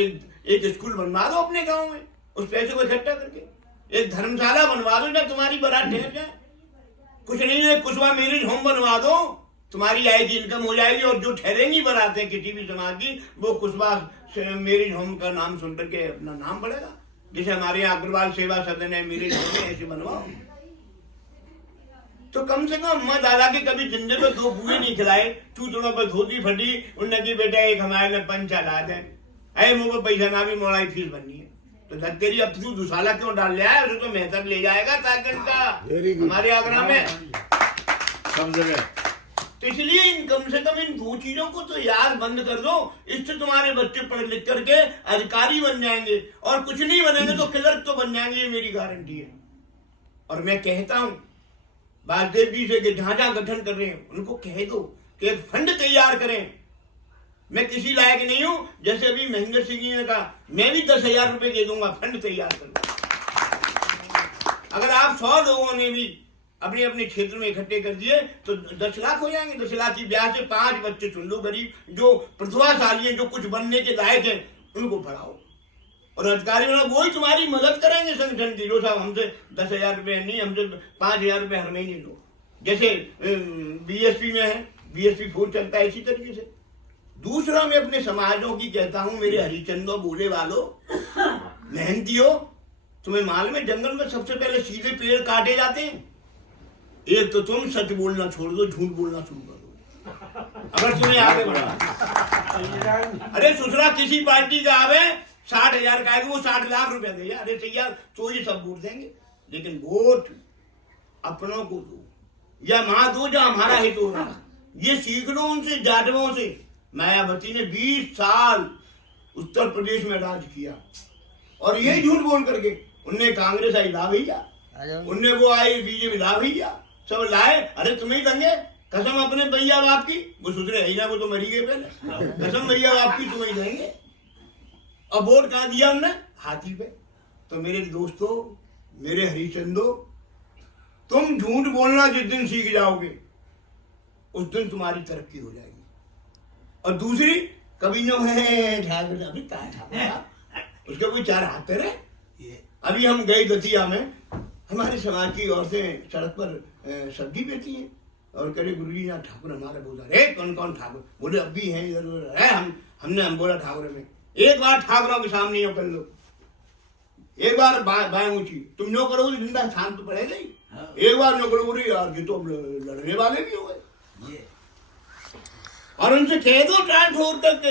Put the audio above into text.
एक स्कूल बनवा दो अपने गांव में, उस पैसे को इकट्ठा करके एक धर्मशाला बनवा दो जब तुम्हारी बारात ठहर जाए। कुछ नहीं है, कुशवा मैरिज होम बनवा दो, तुम्हारी आय की इनकम हो जाएगी, और जो ठहरेंगी बारातें किसी भी समाज की, वो कुशवा मैरिज होम का नाम सुन करके अपना नाम बढ़ेगा। जैसे हमारे यहाँ अग्रवाल सेवा सदन है, मैरिज होम है, ऐसे बनवाओ। तो कम से कम अम्मा दादा के कभी जिंदगी में 2 बुए नहीं खिलाए, चूतड़ों पर धोती फटी, उनने की बेटा एक हमारे ने पंचा ला दे, अरे मुंह पर पैसा ना भी मोड़ाई फीस बननी है। तो धत्तेरी अब तू दुसाला क्यों डाल लिया है, उसे तो मेहतर ले जाएगा ताकत का हमारे आगरा में सब जगह। तो इसलिए इन कम से कम इन 2 चीजों को तो यार बंद कर दो। इससे तुम्हारे बच्चे पढ़ लिख करके अधिकारी बन जाएंगे, और कुछ नहीं बनेंगे तो क्लर्क तो बन जाएंगे, ये मेरी गारंटी है। और मैं कहता हूं वासुदेव जी से कि जहां जहां गठन कर रहे हैं उनको कह दो कि एक फंड तैयार करें। मैं किसी लायक नहीं हूं, जैसे अभी महेंद्र सिंह जी ने कहा, मैं भी 10,000 रुपए दे दूंगा, फंड तैयार कर दो। अगर आप 100 लोगों ने भी अपने अपने क्षेत्र में इकट्ठे कर दिए तो 10 लाख हो जाएंगे। 10 लाख की ब्याज से 5 बच्चे चुन लो गरीब, जो प्रतिभाशाली हैं, जो कुछ बनने के लायक हैं, उनको पढ़ाओ। और अधिकारी वो ही तुम्हारी मदद करेंगे संगठन की। लो साहब हमसे 10,000 रुपये नहीं, हमसे 5,000 रुपये हर महीने लो। जैसे बीएसपी में है, बीएसपी 4 चलता है, इसी तरीके से। दूसरा मैं अपने समाजों की कहता हूं, मेरे हरिचंदो बोले वालों, मेहनतियों, तुम्हें मालूम है जंगल में सबसे पहले सीधे पेड़ काटे जाते हैं। एक तो तुम सच बोलना छोड़ दो, झूठ बोलना शुरू कर दो अगर तुम्हें आगे बढ़ा। अरे ससुरा किसी पार्टी का आवे 60,000 का, वो 60 लाख रुपया दे, अरे सैया तो ये सब वोट देंगे। लेकिन वोट अपनों को दो, या वहां दो जहां हमारा हित हो रहा। ये सीख लो उनसे, जाटवों से। मायावती ने 20 साल उत्तर प्रदेश में राज किया, और यही झूठ बोल करके उनने कांग्रेस आई ला भैया, उनने वो आई बीजेपी ला भैया, सब लाए। अरे तुम्हें दंगे कसम अपने भैया बाप की, वो सुधरे ही ना, वो तो मरी गए पहले। कसम भैया बाप की तुम्हें देंगे। अब वोट कहाँ दिया हमने? हाथी पे। तो मेरे दोस्तों, मेरे हरिचंदो, तुम झूठ बोलना जिस दिन सीख जाओगे उस दिन तुम्हारी तरक्की हो जाएगी। और दूसरी, कभी नो है ठाकुर, अभी कहा ठाकुर उसके कोई 4 हाथ तेरे। अभी हम गए दतिया में, हमारे समाज की औरतें सड़क पर सब्जी बेचती हैं, और कह रहे गुरुजी यहाँ ठाकुर हमारा बोला। अरे कौन कौन ठाकुर? बोले अब भी हैं इधर उधर है। हम बोला ठाकुर में एक बार ठाकुरों के सामने यो कर लो, एक बार बाएं ऊंची, तुम नो करोगे जिंदा स्थान तो पड़ेगा ही। एक बार नो करोगे यार, ये तो लड़ने वाले भी हो गए। और उनसे कह दो टाल ठोर करके